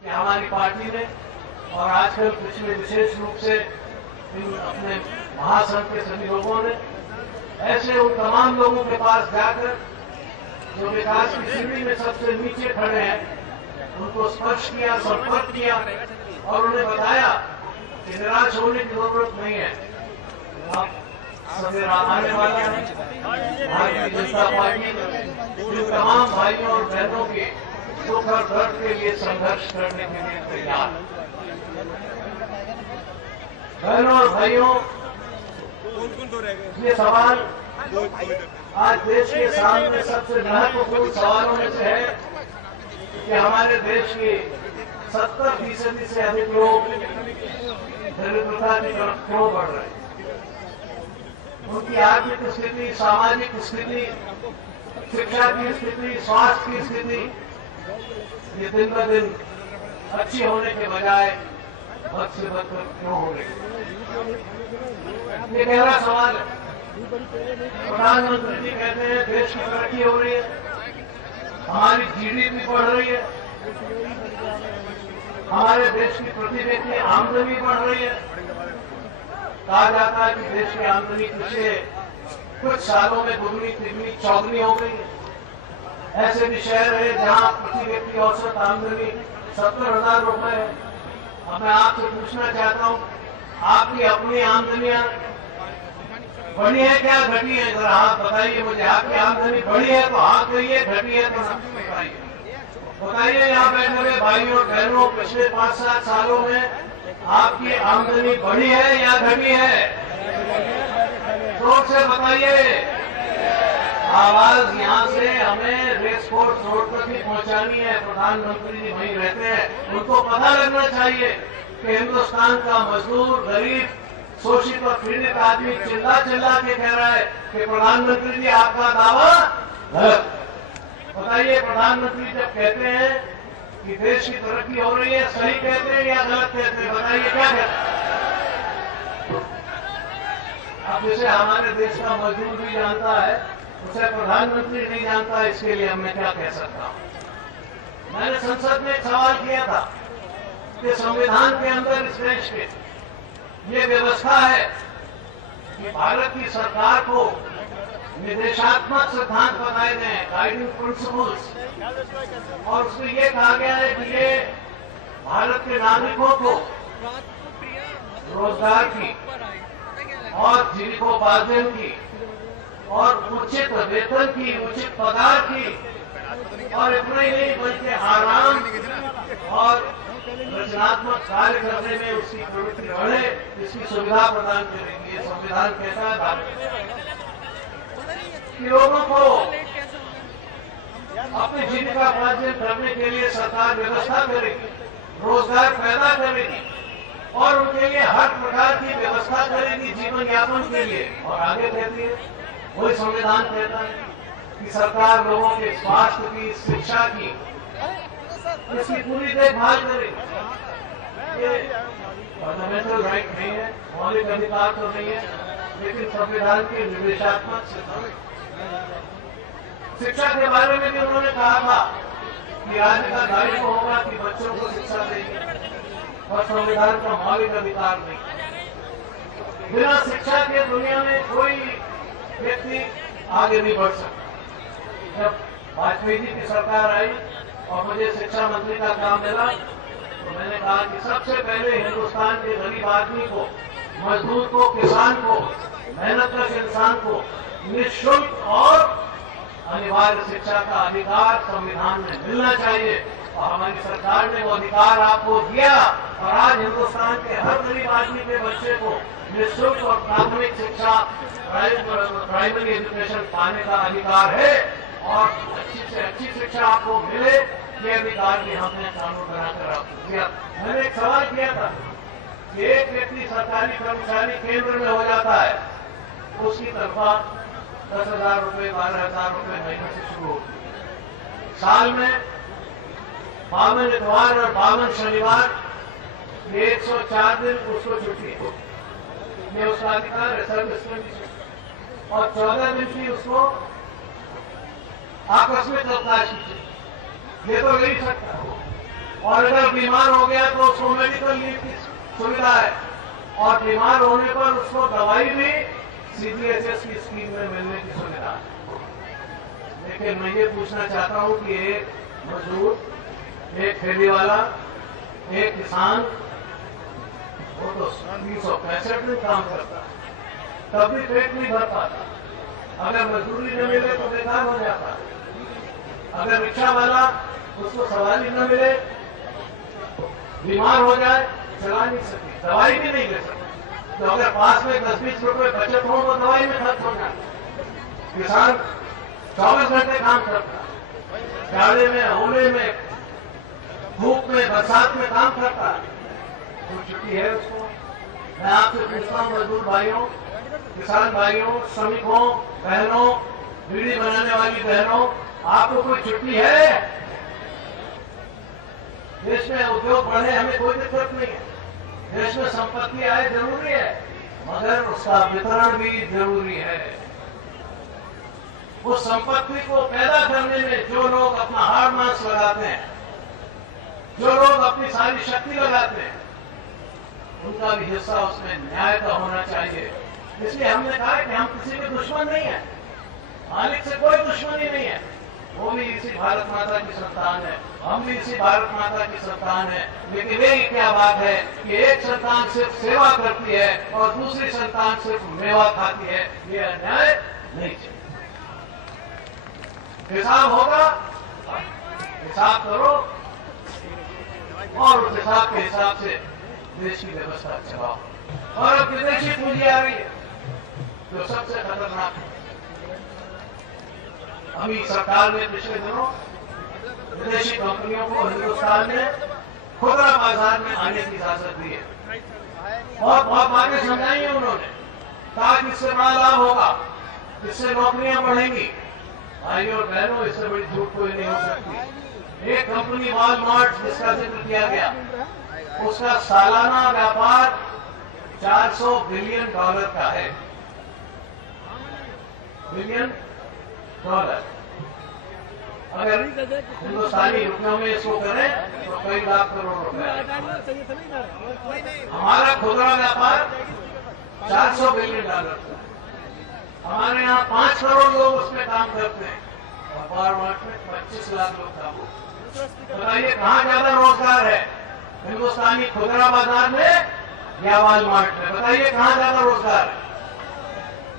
कि हमारी पार्टी ने और आजकल पिछले विशेष रूप से अपने महासंघ के सभी लोगों ने ऐसे उन तमाम लोगों के पास जाकर जो विकास की सीढ़ी में सबसे नीचे खड़े हैं उनको स्पर्श किया, संपर्क किया और उन्हें बताया कि निराश होने की जरूरत नहीं है। अब सवेरा आने वाला है। भारतीय जनता पार्टी इन तमाम भाइयों और बहनों के दुख और दर्द के लिए संघर्ष करने के लिए तैयार है। बहनों और भाइयों, ये सवाल आज देश के सामने सबसे महत्वपूर्ण सवालों में से है कि हमारे देश के 70% से अधिक लोग दरिद्रता की तरफ क्यों बढ़ रहे हैं। उनकी आर्थिक स्थिति, सामाजिक स्थिति, शिक्षा की स्थिति, स्वास्थ्य की स्थिति ये दिन ब दिन अच्छी होने के बजाय बद से बदतर क्यों हो रही है। ये गहरा सवाल है। प्रधानमंत्री जी कहते हैं देश की तरक्की हो रही है, हमारी जीडीपी बढ़ रही है, हमारे देश की प्रति व्यक्ति आमदनी बढ़ रही है। कहा जाता है कि देश की आमदनी पिछले कुछ सालों में दुगनी, तिगनी, चौगनी हो गई है। ऐसे भी शहर है जहां प्रति व्यक्ति औसत आमदनी 70,000 रुपए है। अब मैं आपसे पूछना चाहता हूं, आपकी अपनी आमदनियां बढ़ी है क्या घटी है? जरा हाथ बताइए मुझे। आपकी आमदनी बढ़ी है तो हाथ कहिए, घटी है तो बताइए। बताइए यहाँ बैठे हुए भाइयों और बहनों, पिछले 5-7 सालों में आपकी आमदनी बढ़ी है या घटी है? जोर से बताइए। आवाज यहाँ से हमें रेस कोर्स रोड तक ही पहुँचानी है। प्रधानमंत्री जी वहीं रहते हैं, उनको पता लगना चाहिए कि हिंदुस्तान का मजदूर, गरीब, शोषित और पीड़ित आदमी चिल्ला चिल्ला के कह रहा है कि प्रधानमंत्री जी आपका दावा गलत। बताइए, प्रधानमंत्री जब कहते हैं कि देश की तरक्की हो रही है, सही कहते हैं या गलत कहते हैं? बताइए क्या कहते हैं? अब जिसे हमारे देश का मजदूर भी जानता है उसे प्रधानमंत्री नहीं जानता, इसके लिए मैं क्या कह सकता हूं। मैंने संसद में एक सवाल किया था कि संविधान के अंदर इस देश के ये व्यवस्था है कि भारत की सरकार को निर्देशात्मक सिद्धांत बताए गए हैं, गाइडिंग प्रिंसिपल्स, और उसमें ये कहा गया है कि ये भारत के नागरिकों को रोजगार की और जीविकोपार्जन की और उचित वेतन की, उचित पगार की और इतना ही नहीं बल्कि आराम और रचनात्मक कार्य करने में उसकी प्रवृत्ति बढ़े, इसकी सुविधा प्रदान करेंगे। ये संविधान कहता है भारत कि लोगों को अपनी जीविकोपार्जन करने के लिए सरकार व्यवस्था करेगी, रोजगार पैदा करेगी और उनके लिए हर प्रकार की व्यवस्था करेगी जीवन यापन के लिए। और आगे कहती है, वही संविधान कहता है कि सरकार लोगों के स्वास्थ्य की, शिक्षा की, इसकी पूरी देखभाल करेगी। ये फंडामेंटल राइट नहीं है, मौलिक अधिकार तो नहीं है, लेकिन संविधान के निर्देशात्मक सिद्धांत। शिक्षा के बारे में भी उन्होंने कहा था कि राज्य का दायित्व होगा कि बच्चों को शिक्षा देगी, और संविधान का मौलिक अधिकार नहीं। बिना शिक्षा के दुनिया में कोई व्यक्ति आगे नहीं बढ़ सकता। जब वाजपेयी जी की सरकार आई और मुझे शिक्षा मंत्री का काम मिला तो मैंने कहा कि सबसे पहले हिंदुस्तान के गरीब आदमी को, मजदूर को, किसान को, मेहनतकश इंसान को निःशुल्क और अनिवार्य शिक्षा का अधिकार संविधान में मिलना चाहिए। और हमारी सरकार ने वो अधिकार आपको दिया और आज हिंदुस्तान के हर गरीब आदमी के बच्चे को निःशुल्क और प्राथमिक शिक्षा, प्राइमरी एजुकेशन पाने का अधिकार है। और अच्छी से अच्छी शिक्षा आपको मिले, ये अधिकार भी हमने कानून बनाकर आपको दिया। मैंने एक सवाल किया था कि एक व्यक्ति सरकारी कर्मचारी केंद्र में हो जाता है, उसकी तनख्वाह 10,000 रुपये, 12,000 रुपये महीने से शुरू होती है। साल में 52 इतवार और 52 शनिवार, 104 दिन उसको छुट्टी हो, ये उसका अधिकार है सर्विस कंडीशन। और 14 दिन की उसको आकस्मिक अवकाश की, ये तो नहीं सकता हो। और अगर बीमार हो गया तो उसको मेडिकल लीव की सुविधा है, और बीमार होने पर उसको दवाई भी सीजीएचएस की स्कीम में मिलने की सुविधा है। लेकिन मैं ये पूछना चाहता हूं कि एक मजदूर, एक ठेली वाला, एक किसान, वो तो 365 दिन काम करता है, तब भी पेट नहीं भर पाता। अगर मजदूरी न मिले तो बेकार हो जाता। अगर रिक्शा वाला, उसको सवारी न मिले, बीमार हो जाए, चला नहीं सकती, दवाई भी नहीं ले सकती। तो अगर पास में 10-20 रुपए बचत हो तो दवाई में खर्च हो जाए। किसान 24 घंटे काम करता, जाड़े में, ओले में, धूप में, बरसात में काम करता है, तो छुट्टी है उसको। मैं आपसे पूछता हूं मजदूर भाइयों, किसान भाइयों, श्रमिकों, बहनों, बीड़ी बनाने वाली बहनों, आपको कोई छुट्टी है? देश में उद्योग बढ़े, हमें कोई दिक्कत नहीं है। देश में संपत्ति आए जरूरी है, मगर उसका वितरण भी जरूरी है। उस संपत्ति को पैदा करने में जो लोग अपना हार्ड मास लगाते हैं, जो लोग अपनी सारी शक्ति लगाते हैं, उनका भी हिस्सा उसमें न्याय का होना चाहिए। इसलिए हमने कहा कि हम किसी के दुश्मन नहीं है, मालिक से कोई दुश्मनी नहीं है। वो भी इसी भारत माता की संतान है, हम भी इसी भारत माता की संतान है। लेकिन ये क्या बात है कि एक संतान सिर्फ सेवा करती है और दूसरी संतान सिर्फ मेवा खाती है, ये अन्याय नहीं चाहिए। हिसाब होगा, हिसाब करो और उस हिसाब के हिसाब से देश की व्यवस्था चलाओ। और अब विदेशी पूंजी आ रही है जो सबसे खतरनाक है। अभी सरकार ने पिछले दिनों विदेशी कंपनियों को हिंदुस्तान में खुदरा बाजार में आने की इजाजत दी है और बहुत बातें समझाई है उन्होंने, कहा कि इससे बड़ा लाभ होगा, इससे नौकरियां बढ़ेंगी। भाइयों और बहनों, इससे बड़ी झूठ कोई नहीं हो सकती। एक कंपनी वॉलमार्ट जिसका जिक्र किया गया, उसका सालाना व्यापार $400 बिलियन का है। $बिलियन। अगर हिंदुस्तानी रुपयों में इसको करें तो कई लाख करोड़ रुपए। हमारा खुदरा व्यापार $400 बिलियन का। हमारे यहाँ 5 करोड़ लोग उसमें काम करते हैं और वॉलमार्ट में 25 लाख लोग काम करते हैं। बताइए कहाँ ज्यादा रोजगार है, हिंदुस्तानी खुदरा बाजार में या वॉलमार्ट में? बताइए कहाँ ज्यादा रोजगार है?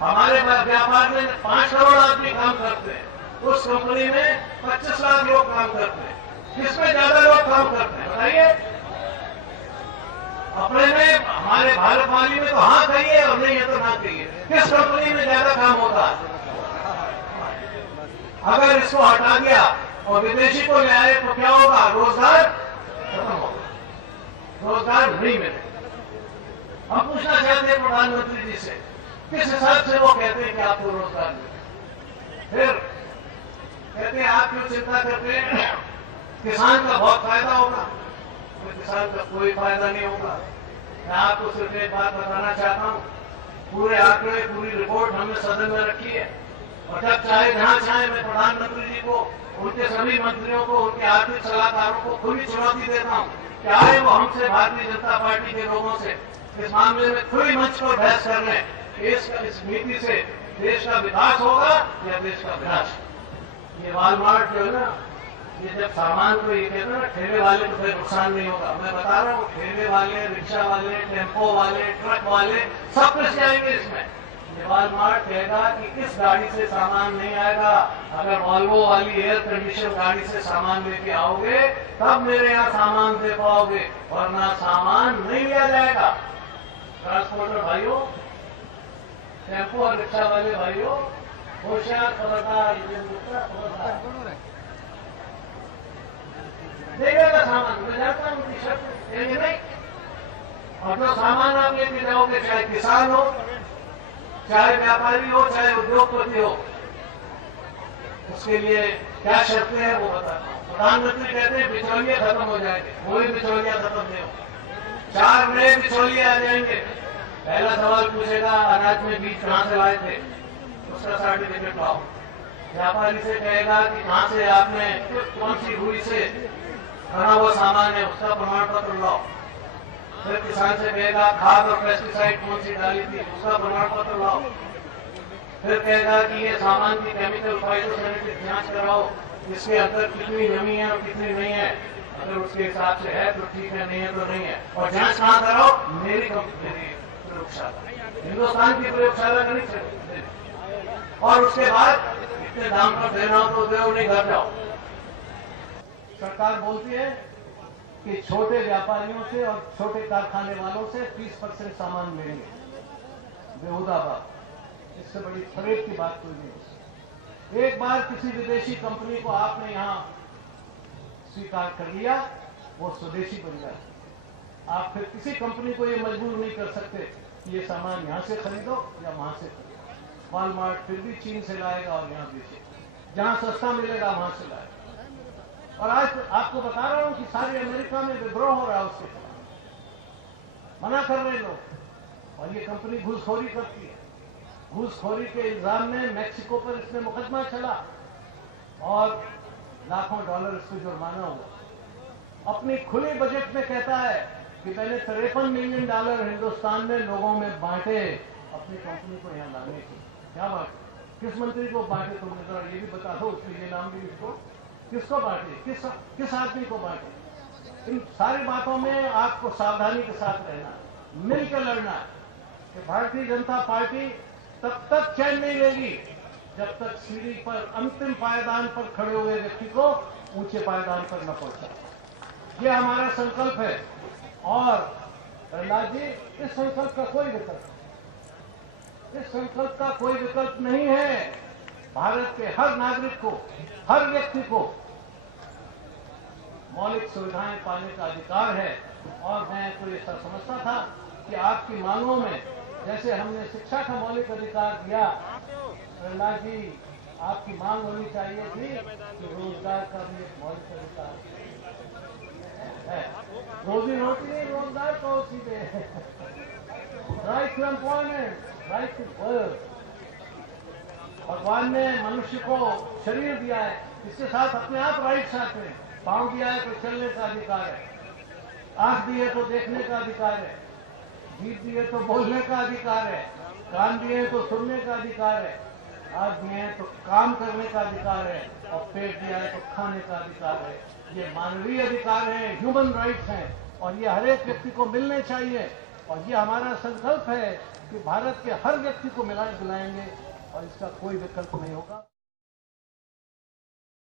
हमारे व्यापार में 5 करोड़ आदमी काम करते हैं, उस कंपनी में 25 लाख लोग काम करते हैं, किसमें ज्यादा लोग काम करते हैं बताइए? अपने में, हमारे भारत वाली में तो हाँ कहिए और नहीं है तो ना कहिए। किस कंपनी में ज्यादा काम होता है? अगर इसको हटा दिया और विदेशी को ले आए तो क्या होगा? रोजगार खत्म होगा, रोजगार नहीं मिलेगा। हम पूछना चाहते हैं प्रधानमंत्री जी से, किस हिसाब से वो कहते हैं कि आपको रोजगार मिले? फिर कहते हैं आप क्यों चिंता करते हैं, किसान का बहुत फायदा होगा। तो किसान का कोई फायदा नहीं होगा। मैं आपको सिर्फ एक बात बताना चाहता हूं, पूरे आंकड़े, पूरी रिपोर्ट हमने सदन में रखी है और जब चाहे जहां चाहे मैं प्रधानमंत्री जी को, उनके सभी मंत्रियों को, उनके आर्थिक सलाहकारों को खुली चुनौती देता हूं कि आए वो हमसे, भारतीय जनता पार्टी के लोगों से इस मामले में खुली मंच पर बहस कर लें। इस नीति से देश का विकास होगा या देश का विनाश? ये वॉलमार्ट जो है ना, ये जब सामान को ये कहते हैं ना, ठेले वाले को कोई नुकसान नहीं होगा। मैं बता रहा हूँ, ठेले वाले, रिक्शा वाले, टेम्पो वाले, ट्रक वाले सब कुछ जाएंगे इसमें। ये वॉलमार्ट कहेगा कि इस गाड़ी से सामान नहीं आएगा, अगर वॉल्वो वाली एयर कंडीशन गाड़ी से सामान लेके आओगे तब मेरे यहाँ सामान दे पाओगे, वरना सामान नहीं लिया जाएगा। ट्रांसपोर्टर भाइयों, टेम्पो और रिक्शा वाले भाइयों, होशियार, खबरदार, खबरदार, देगा सामान, मैं जानता हूँ उनकी शर्त देंगे नहीं। और जो सामान आप लेके जाओगे, चाहे किसान हो, चाहे व्यापारी हो, चाहे उद्योगपति हो, उसके लिए क्या शर्तें हैं वो बताता हूँ। प्रधानमंत्री कहते हैं बिचौलिए खत्म हो जाएंगे, कोई बिचौलिया खत्म नहीं हो, 4 नए बिचौलिए आ जाएंगे। पहला सवाल पूछेगा अनाज में बीज कहाँ से लाए थे, उसका सर्टिफिकेट लाओ। व्यापारी से कहेगा कि कहाँ से आपने, कौन सी हुई से बना हुआ सामान है उसका प्रमाण पत्र लाओ। फिर किसान से कहेगा खाद और पेस्टिसाइड कौन सी डाली थी उसका प्रमाण पत्र लाओ। फिर कहेगा कि ये सामान की केमिकल फाइटोसैनिटरी जांच कराओ, इसके अंदर कितनी नमी है और कितनी नहीं है, अगर उसके हिसाब से है तो ठीक है, नहीं है तो नहीं है। और जांच कहाँ कराओ? मेरी प्रयोगशाला, हिंदुस्तान की प्रयोगशाला का नहीं चले। और उसके बाद इतने दाम पर देना हो तो दो, नहीं घर जाओ। सरकार बोलती है कि छोटे व्यापारियों से और छोटे कारखाने वालों से 30% सामान मिलेंगे, बेहुदा बात, इससे बड़ी फरेब की बात कोई नहीं। एक बार किसी विदेशी कंपनी को आपने यहां स्वीकार कर लिया, वो स्वदेशी बन गया। आप फिर किसी कंपनी को ये मजबूर नहीं कर सकते कि ये सामान यहां से खरीदो या वहां से खरीदो। वॉलमार्ट फिर भी चीन से लाएगा और यहां बेचेगा, जहां सस्ता मिलेगा वहां से लाएगा। और आज आपको बता रहा हूं कि सारे अमेरिका में विद्रोह हो रहा है, उसके खिलाफ मना कर रहे लोग। और ये कंपनी घूसखोरी करती है। घूसखोरी के इल्जाम में मैक्सिको पर इसमें मुकदमा चला और लाखों डॉलर इसको जुर्माना हुआ। अपनी खुली बजट में कहता है कि मैंने $53 मिलियन हिंदुस्तान में लोगों में बांटे अपनी कंपनी को यहां लाने के। क्या बांटे? किस मंत्री को बांटे तुमने? जरा ये भी बता दो, उसके ये नाम भी लिखो, किसको बांटे, किस आदमी को बांटे? इन सारी बातों में आपको सावधानी के साथ रहना, मिलकर लड़ना कि भारतीय जनता पार्टी तब तक चैन नहीं लेगी जब तक सीढ़ी पर अंतिम पायदान पर खड़े हुए व्यक्ति को ऊंचे पायदान पर न पहुंचा। ये हमारा संकल्प है। और प्रहलाद जी, इस संकल्प का कोई विकल्प, इस संकल्प का कोई विकल्प नहीं है। भारत के हर नागरिक को, हर व्यक्ति को मौलिक सुविधाएं पाने का अधिकार है। और मैं तो ऐसा समझता था कि आपकी मांगों में जैसे हमने शिक्षा का मौलिक अधिकार दिया, प्रहलाद जी आपकी मांग होनी चाहिए थी कि रोजगार का भी एक मौलिक अधिकार है। रोजी रोटी नहीं, रोजगार को सीधे right to employment, right to work. भगवान ने मनुष्य को शरीर दिया है, इसके साथ अपने आप राइट्स आते हैं। पांव दिया है तो चलने का अधिकार है, आंख दी है तो देखने का अधिकार है, जीभ दिए तो बोलने का अधिकार है, कान दिए तो सुनने का अधिकार है, हाथ दिए हैं तो काम करने का अधिकार है, और पेट दिया है तो खाने का अधिकार है। ये मानवीय अधिकार है, ह्यूमन राइट्स हैं, और ये हर एक व्यक्ति को मिलने चाहिए। और ये हमारा संकल्प है कि भारत के हर व्यक्ति को दिलाएंगे और इसका कोई विकल्प नहीं होगा।